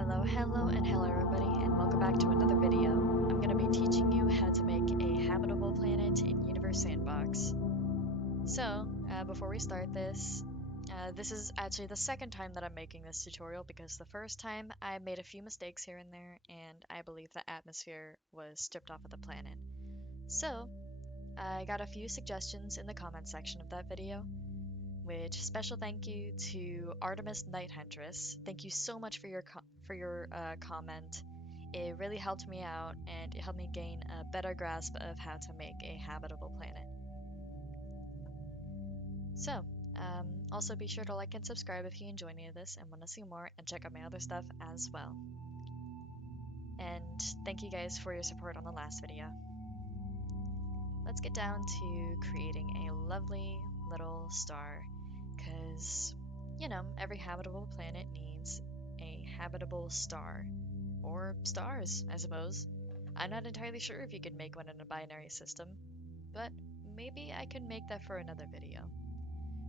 Hello, and hello everybody, and welcome back to another video. I'm going to be teaching you how to make a habitable planet in Universe Sandbox. So, before we start this, this is actually the second time that I'm making this tutorial because the first time I made a few mistakes here and there, and I believe the atmosphere was stripped off of the planet. So, I got a few suggestions in the comment section of that video, which special thank you to Artemis Night Huntress. Thank you so much for your comment. It really helped me out and it helped me gain a better grasp of how to make a habitable planet. So, also be sure to like and subscribe if you enjoy any of this and want to see more, and check out my other stuff as well. And thank you guys for your support on the last video. Let's get down to creating a lovely little star. Because, you know, every habitable planet needs a habitable star. Or stars, I suppose. I'm not entirely sure if you could make one in a binary system, but maybe I could make that for another video.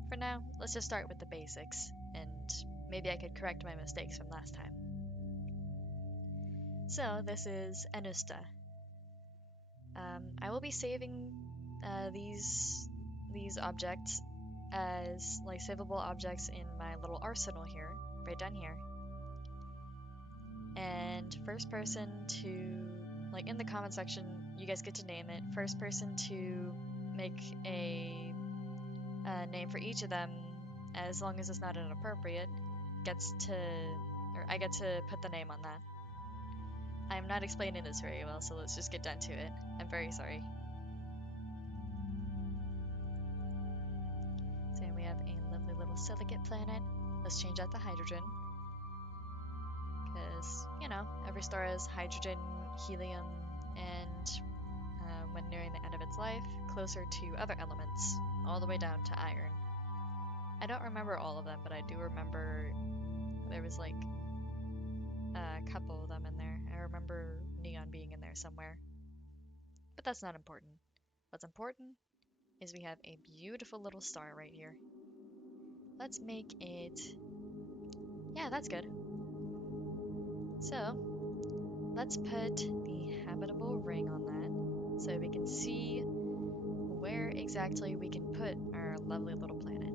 For now, let's just start with the basics, and maybe I could correct my mistakes from last time. So, this is Anusta. I will be saving these objects as like savable objects in my little arsenal here, right down here. And first person to, like in the comment section, you guys get to name it. First person to make a name for each of them, as long as it's not inappropriate, gets to, or I get to put the name on that. I'm not explaining this very well, so let's just get down to it. I'm very sorry. So we have a lovely little silicate planet. Let's change out the hydrogen. Because, you know, every star has hydrogen, helium, and when nearing the end of its life, closer to other elements, all the way down to iron. I don't remember all of them, but I do remember there was like a couple of them in there. I remember neon being in there somewhere. But that's not important. What's important is we have a beautiful little star right here. Let's make it... Yeah, that's good. So, let's put the habitable ring on that so we can see where exactly we can put our lovely little planet.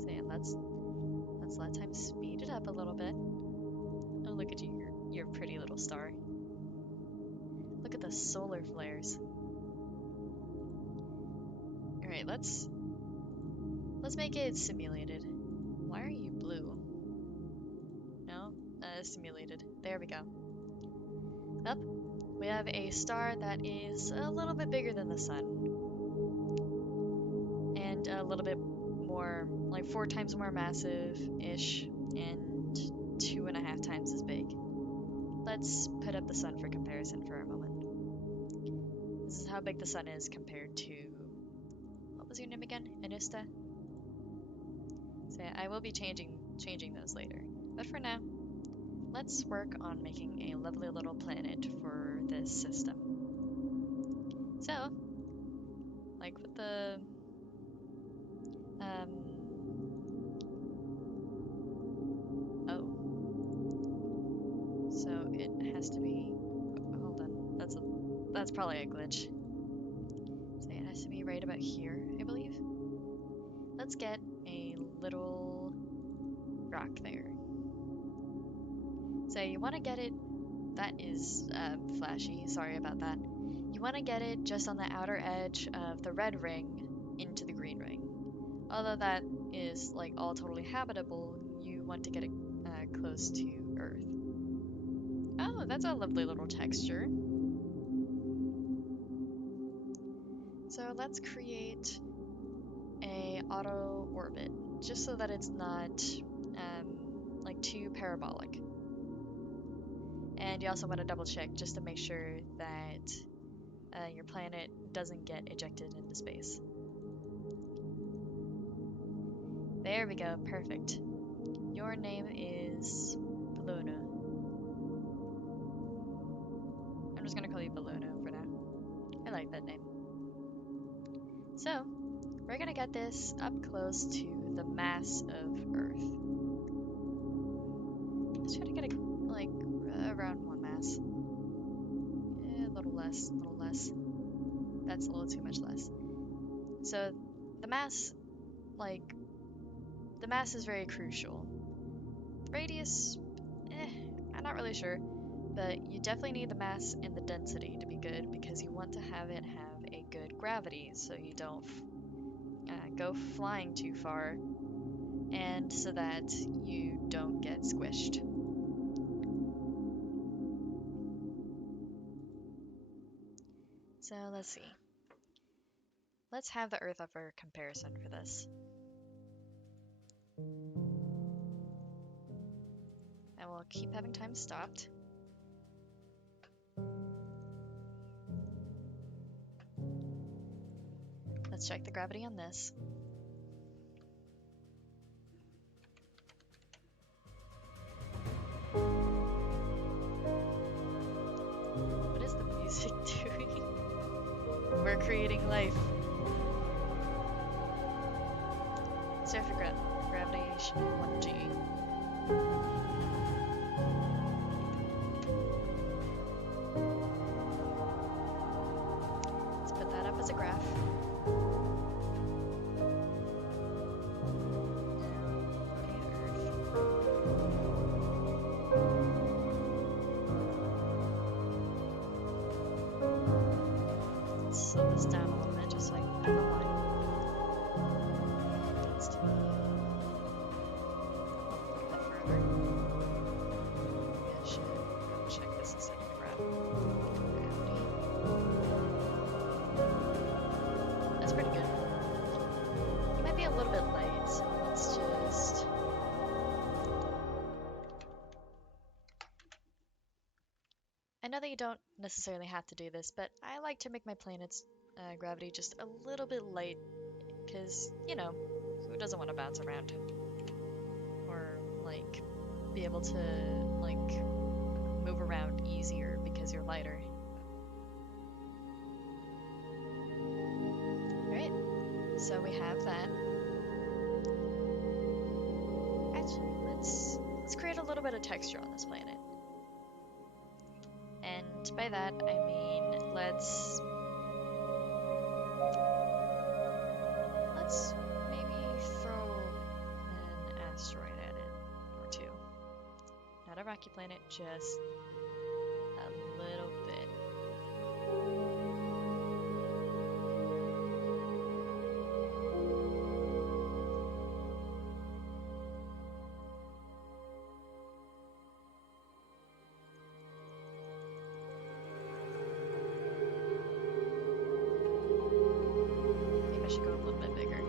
So yeah, let's let time speed it up a little bit. Oh, look at you, your pretty little star. Look at the solar flares. Alright, let's make it simulated. Why are you blue? No? Simulated. There we go. Up. We have a star that is a little bit bigger than the sun. And a little bit more, like 4 times more massive-ish, and 2.5 times as big. Let's put up the sun for comparison for a moment. This is how big the sun is compared to... What was your name again? Anusta? So yeah, I will be changing those later. But for now, let's work on making a lovely little planet for this system. So, like with the... Oh. So it has to be... Hold on, that's probably a glitch. So it has to be right about here, I believe. Let's get a little rock there. So you want to get it... That is flashy, sorry about that. You want to get it just on the outer edge of the red ring into the green ring. Although that is like all totally habitable, you want to get it close to Earth. Oh, that's a lovely little texture. So let's create a auto orbit, just so that it's not like too parabolic. And you also want to double check just to make sure that your planet doesn't get ejected into space. There we go, perfect. Your name is Bologna. I'm just gonna call you Bologna for now. I like that name. So, we're gonna get this up close to the mass of Earth. less, a little less. That's a little too much less. So the mass, like, the mass is very crucial. The radius, I'm not really sure, but you definitely need the mass and the density to be good because you want to have it have a good gravity so you don't go flying too far and so that you don't get squished. So let's see. Let's have the Earth up for comparison for this. And we'll keep having time stopped. Let's check the gravity on this. What is the music doing? We're creating life. Surface gravity should be 1G. Let's put that up as a graph. Let's slow this down a little bit just so I can put it online. It needs to be a little bit further. Maybe I should go check this instead of the graph. Gravity. That's pretty good. You might be a little bit light, so let's just... I know that you don't necessarily have to do this, but I like to make my planet's gravity just a little bit light, because, you know, who doesn't want to bounce around? Or, like, be able to, like, move around easier because you're lighter. Alright, so we have that. Actually, let's create a little bit of texture on this planet. And by that, I mean, let's maybe throw an asteroid at it, or two. Not a rocky planet, just a little bit. Maybe I should go a little bit bigger.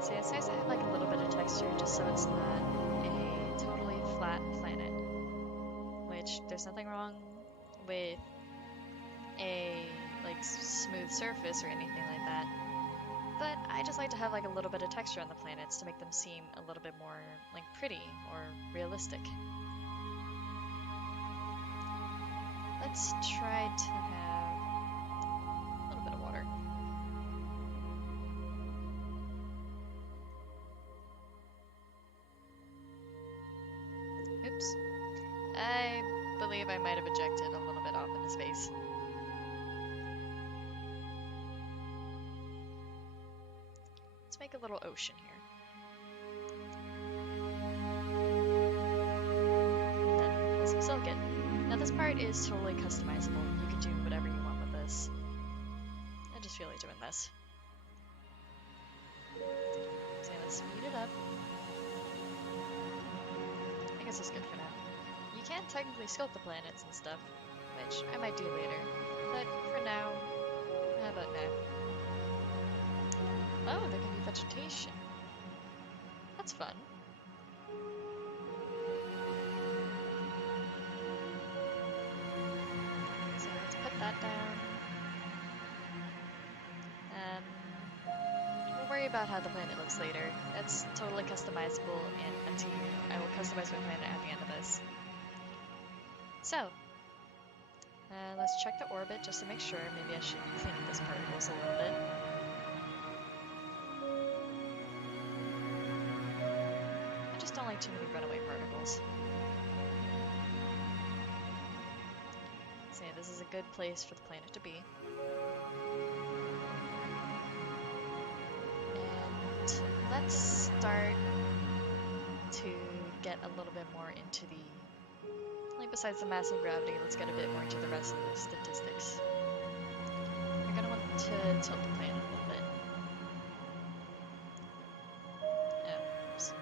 See, it's nice to have like a little bit of texture just so it's not a totally flat planet. Which, there's nothing wrong with a like smooth surface or anything like that. But I just like to have like a little bit of texture on the planets to make them seem a little bit more like pretty or realistic. Let's try to have a little bit of water. Oops. I believe I might have ejected a little bit off in his face. Let's make a little ocean here. And then some silicon. Now this part is totally customizable. You can do whatever you want with this. I just feel like doing this. So let's speed it up. I guess it's good for now. You can technically sculpt the planets and stuff, which I might do later. But for now, how about now? Oh, there can be vegetation. That's fun. So let's put that down. We'll worry about how the planet looks later. That's totally customizable and up to you. I will customize my planet at the end of this. So, let's check the orbit just to make sure. Maybe I should clean up those particles a little bit. like too many runaway particles. So yeah, this is a good place for the planet to be. And let's start to get a little bit more into the, like besides the mass and gravity, let's get a bit more into the rest of the statistics. You're gonna want to tilt the planet a little bit. Oops.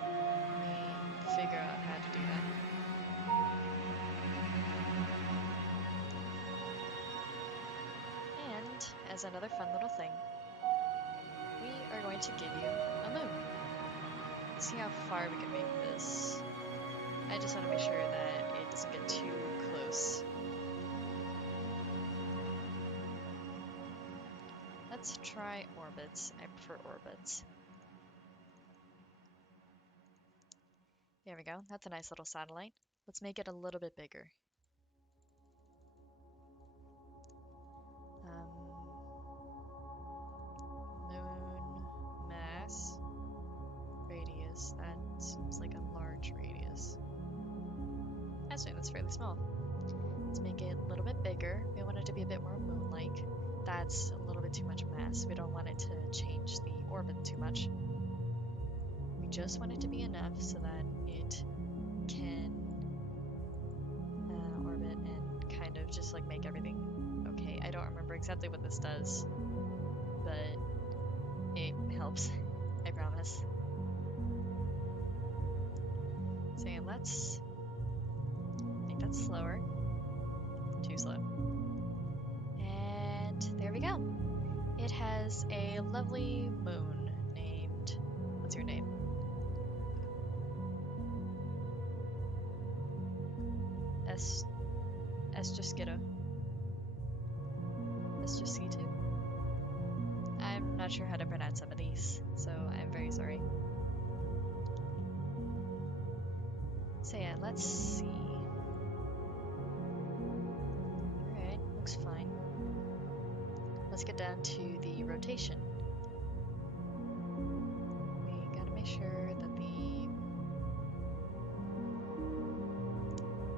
Let me figure out how to do that. And as another fun little thing, we are going to give you a moon. See how far we can make this. I just want to make sure that it doesn't get too close. Let's try orbits. I prefer orbits. There we go. That's a nice little satellite. Let's make it a little bit bigger. Moon mass radius. That seems like a large radius. Actually, that's fairly small. Let's make it a little bit bigger. We want it to be a bit more moon-like. That's a little bit too much mass. We don't want it to change the orbit too much. We just want it to be enough so that it can orbit and kind of just like make everything okay. I don't remember exactly what this does, but it helps, I promise. So yeah, let's make that slower. Too slow. And there we go. It has a lovely moon named, what's your name? Esjusquito. Esjusquito? I'm not sure how to pronounce some of these, so I'm very sorry. So yeah, let's see. Alright, looks fine. Let's get down to the rotation. We gotta make sure that the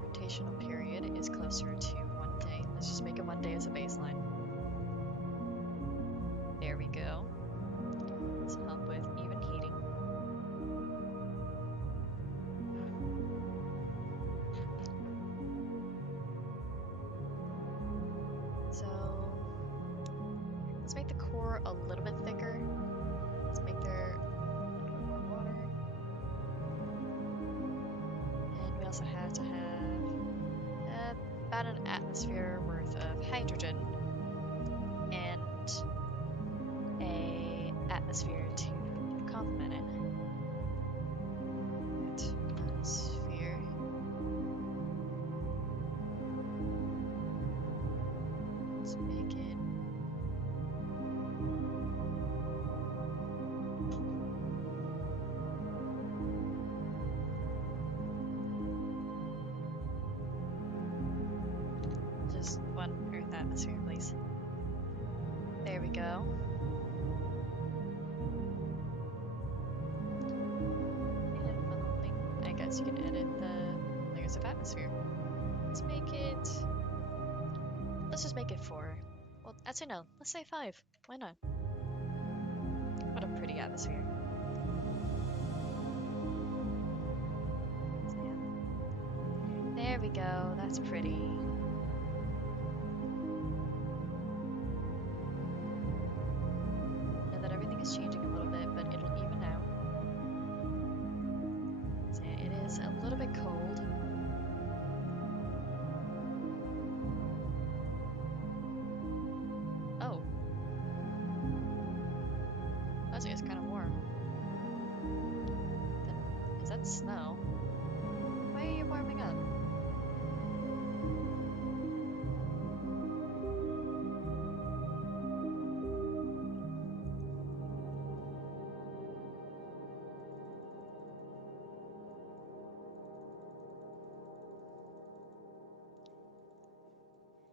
rotational period is closer to 1 day. Let's just make it 1 day as a baseline. There we go. This will help with even heating. So let's make the core a little bit thicker. Let's make there a little bit more water. And we also have to have about an atmosphere worth of hydrogen and a atmosphere to complement it. Atmosphere. Let's make it just 1 Earth atmosphere, please. There we go. And one little thing, I guess you can edit the layers of atmosphere. Let's just make it 4. Well, actually no, let's say 5. Why not? What a pretty atmosphere. So, yeah. There we go, that's pretty. Know that everything is changing a little bit, but it'll even out. So yeah, it is a little bit cold. Oh. Actually, it's kind of warm. Then, is that snow? Why are you warming up?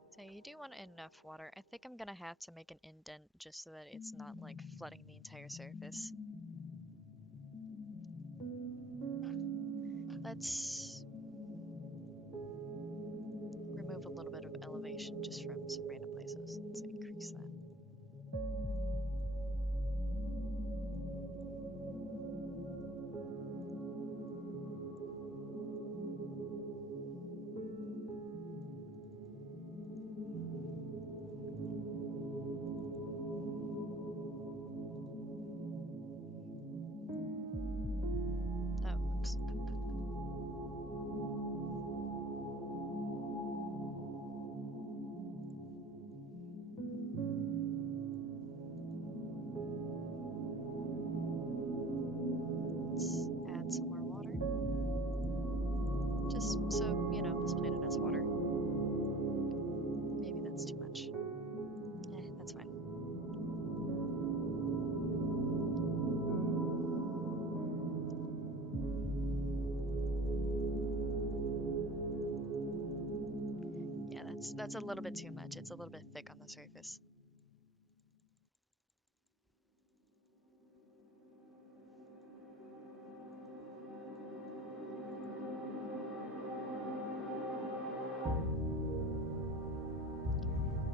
So you do want enough water. I think I'm gonna have to make an indent just so that it's not like flooding the entire surface. Let's remove a little bit of elevation just from some random places. Let's increase that. Oh, oops. Let's add some more water. Just so, you know, this planet has water. Maybe that's too much. That's fine. Yeah, that's a little bit too much. It's a little bit thick on the surface.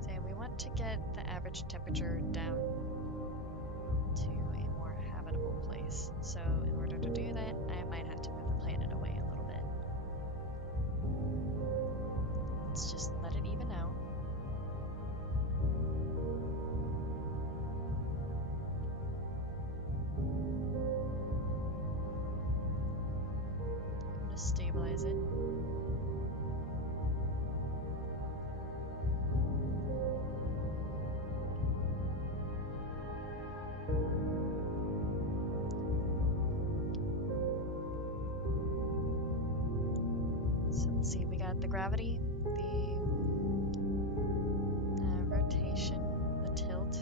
So we want to get the average temperature down to a more habitable place. So in order to do that, I might have to move the planet away a little bit. Let's just let it even out. I'm going to stabilize it. So let's see, we got the gravity, the rotation, the tilt.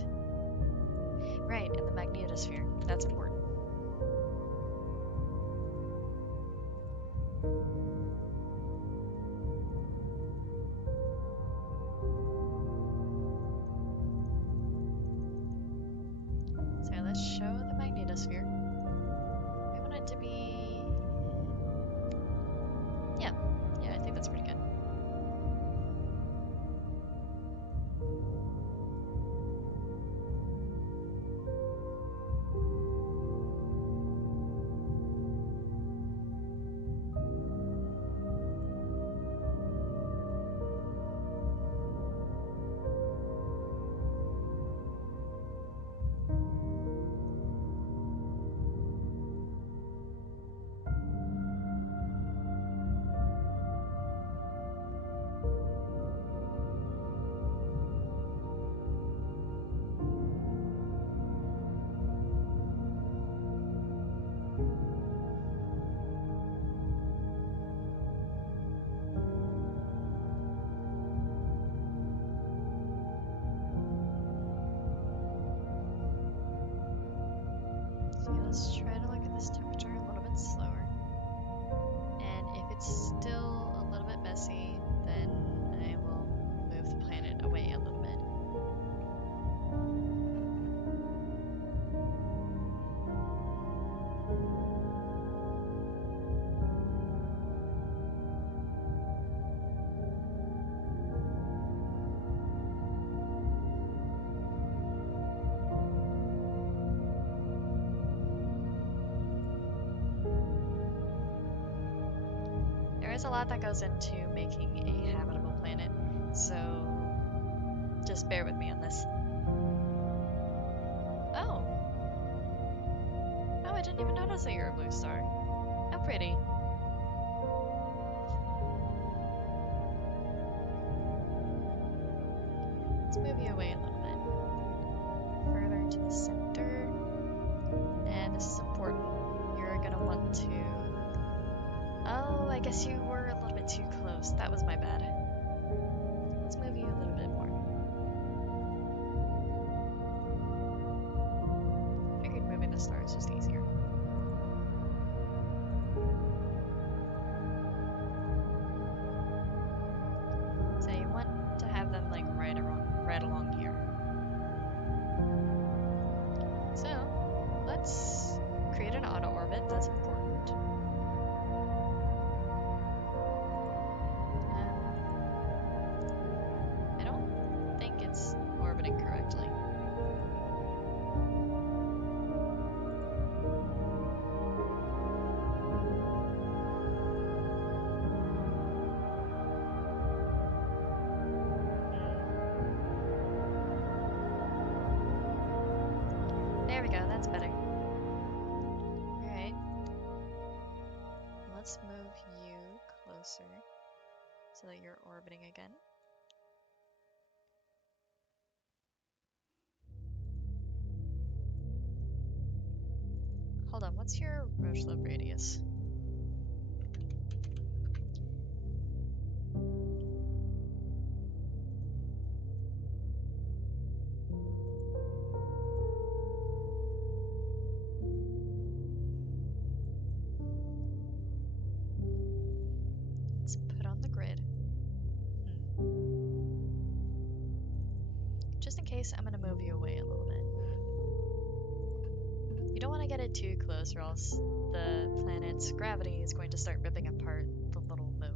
Right, and the magnetosphere. That's important. So let's show the magnetosphere. We want it to be... Yeah, I think that's pretty good. So yeah, let's try to look at this temperature a little bit slower. And if it's still a little bit messy, then I will move the planet away a little bit. There is a lot that goes into making a habitable planet, so just bear with me on this. Oh! Oh, I didn't even notice that you're a blue star. How pretty. Let's move you away a little bit. Further to the center. And this is important. You're gonna want to... Oh, I guess you were a little bit too close. That was my bad. Let's move you a little bit more. Figured moving the stars was easier. So you want to have them like right along here. So let's create an auto orbit. That's important. so that you're orbiting again. Hold on, what's your road slope radius? Let's put on the grid. Just in case, I'm gonna move you away a little bit. You don't want to get it too close or else the planet's gravity is going to start ripping apart the little moon.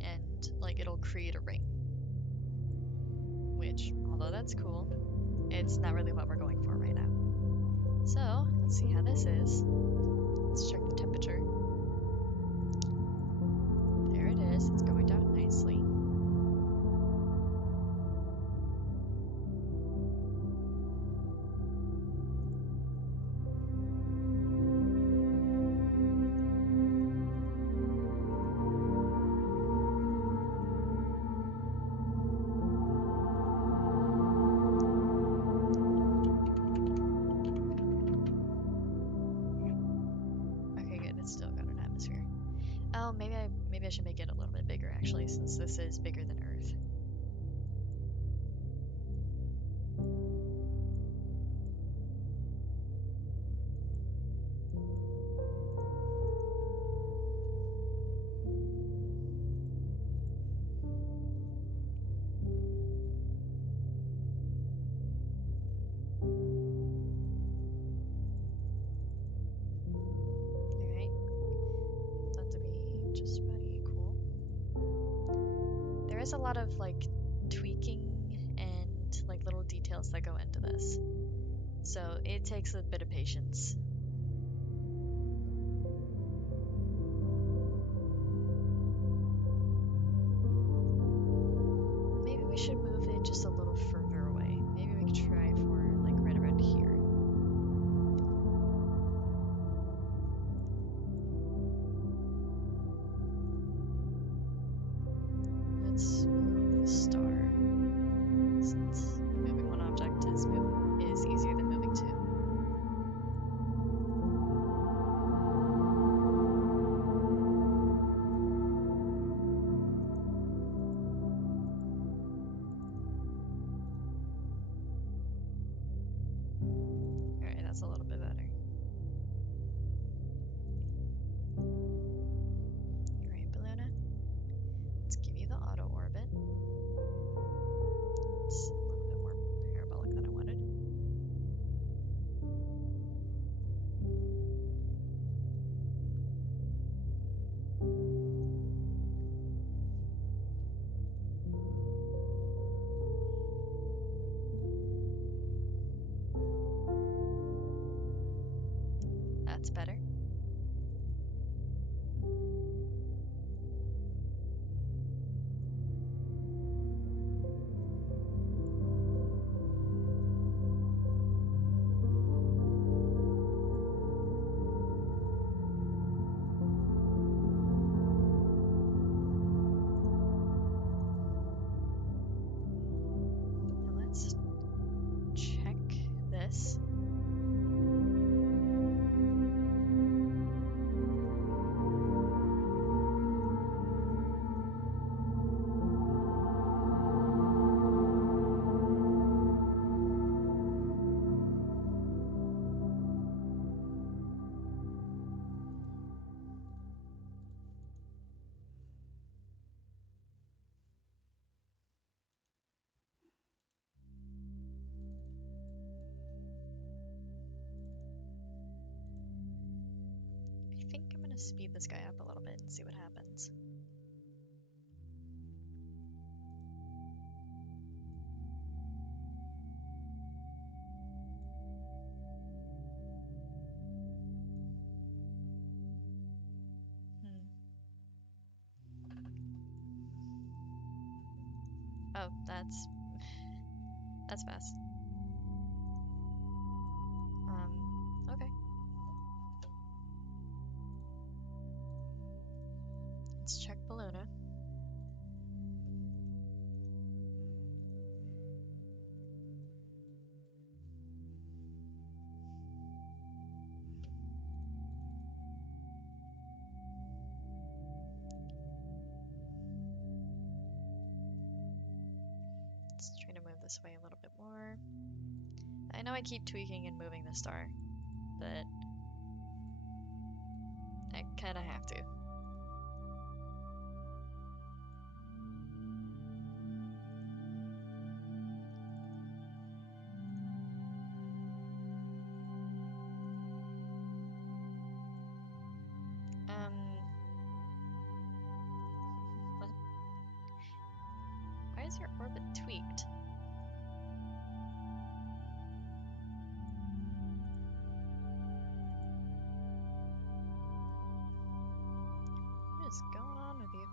And, like, it'll create a ring. Which, although that's cool, it's not really what we're going for right now. So, let's see how this is. Let's check the temperature. There it is, it's going down nicely. Oh, maybe I should make it a little bit bigger actually, since this is bigger than Earth. Alright. That to be just about equal. There is a lot of like tweaking and like little details that go into this. So it takes a bit of patience. Maybe we should move it just a little further away. Maybe we could try for like right around here. Let's move the star, since moving one object is easier than moving two. Alright, that's a little bit better. Alright, Balluna. Let's give you the auto orbit. It's a little bit more parabolic than I wanted. That's better. Now let's check this. I think I'm gonna speed this guy up a little bit and see what happens. Oh, that's fast. Okay. this way a little bit more. I know I keep tweaking and moving the star, but I kind of have to. What? Why is your orbit tweaked? What is going on with you?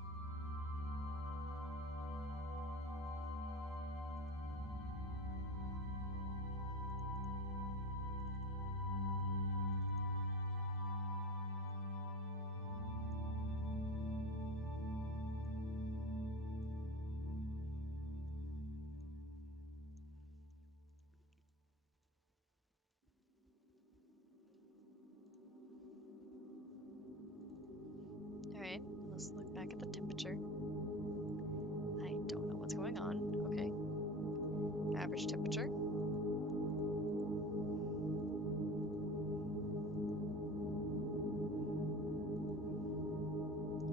Alright, let's look back at the temperature. I don't know what's going on. Okay. Average temperature.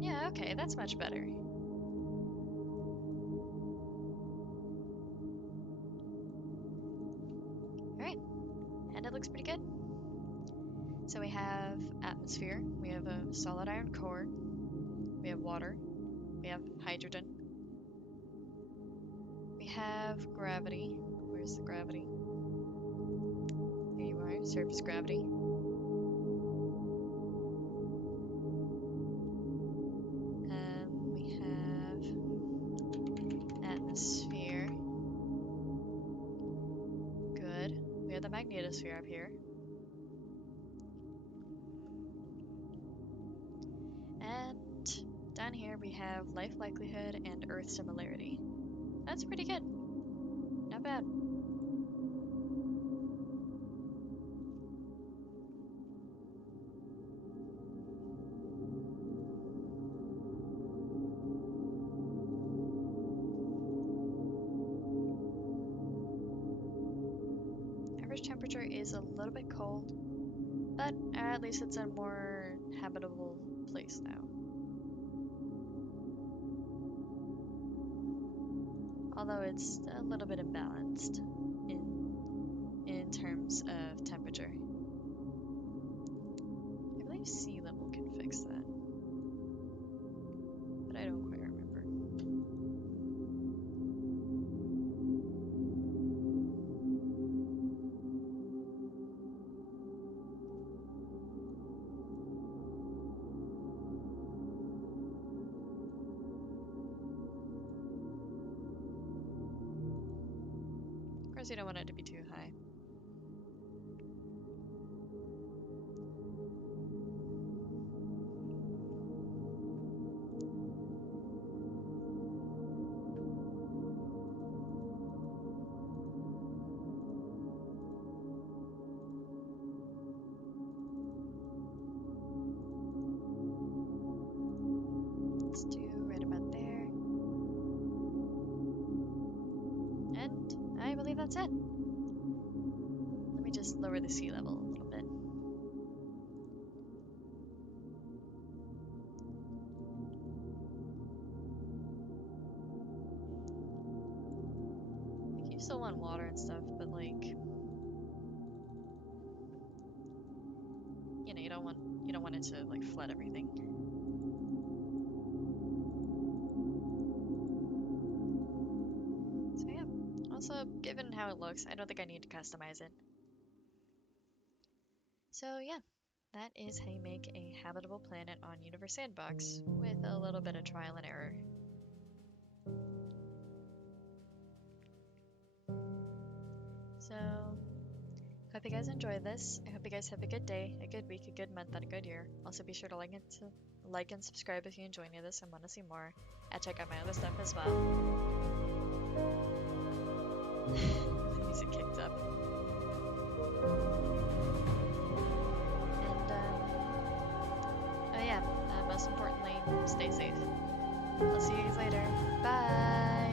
Yeah, okay, that's much better. Alright, and it looks pretty good. So we have atmosphere, we have a solid iron core, we have water, we have hydrogen, we have gravity. Where's the gravity? Here you are, surface gravity. We have atmosphere. Good. We have the magnetosphere up here. And down here we have life likelihood and Earth similarity. That's pretty good. Not bad. Average temperature is a little bit cold, but at least it's a more habitable place now. Although it's a little bit imbalanced in terms of temperature. I believe sea level can fix that, but I don't quite remember. Of course, you don't want it to be too high. Let's do right about there. And I believe that's it. Let me just lower the sea level a little bit. Like, you still want water and stuff, but like, you know, you don't want it to like flood everything. So yeah. Also, given how it looks, I don't think I need to customize it. So yeah, that is how you make a habitable planet on Universe Sandbox with a little bit of trial and error. So, hope you guys enjoyed this. I hope you guys have a good day, a good week, a good month, and a good year. Also, be sure to like and subscribe if you enjoy any of this and want to see more. And check out my other stuff as well. The music kicked up. And, oh yeah, most importantly, stay safe. I'll see you guys later. Bye!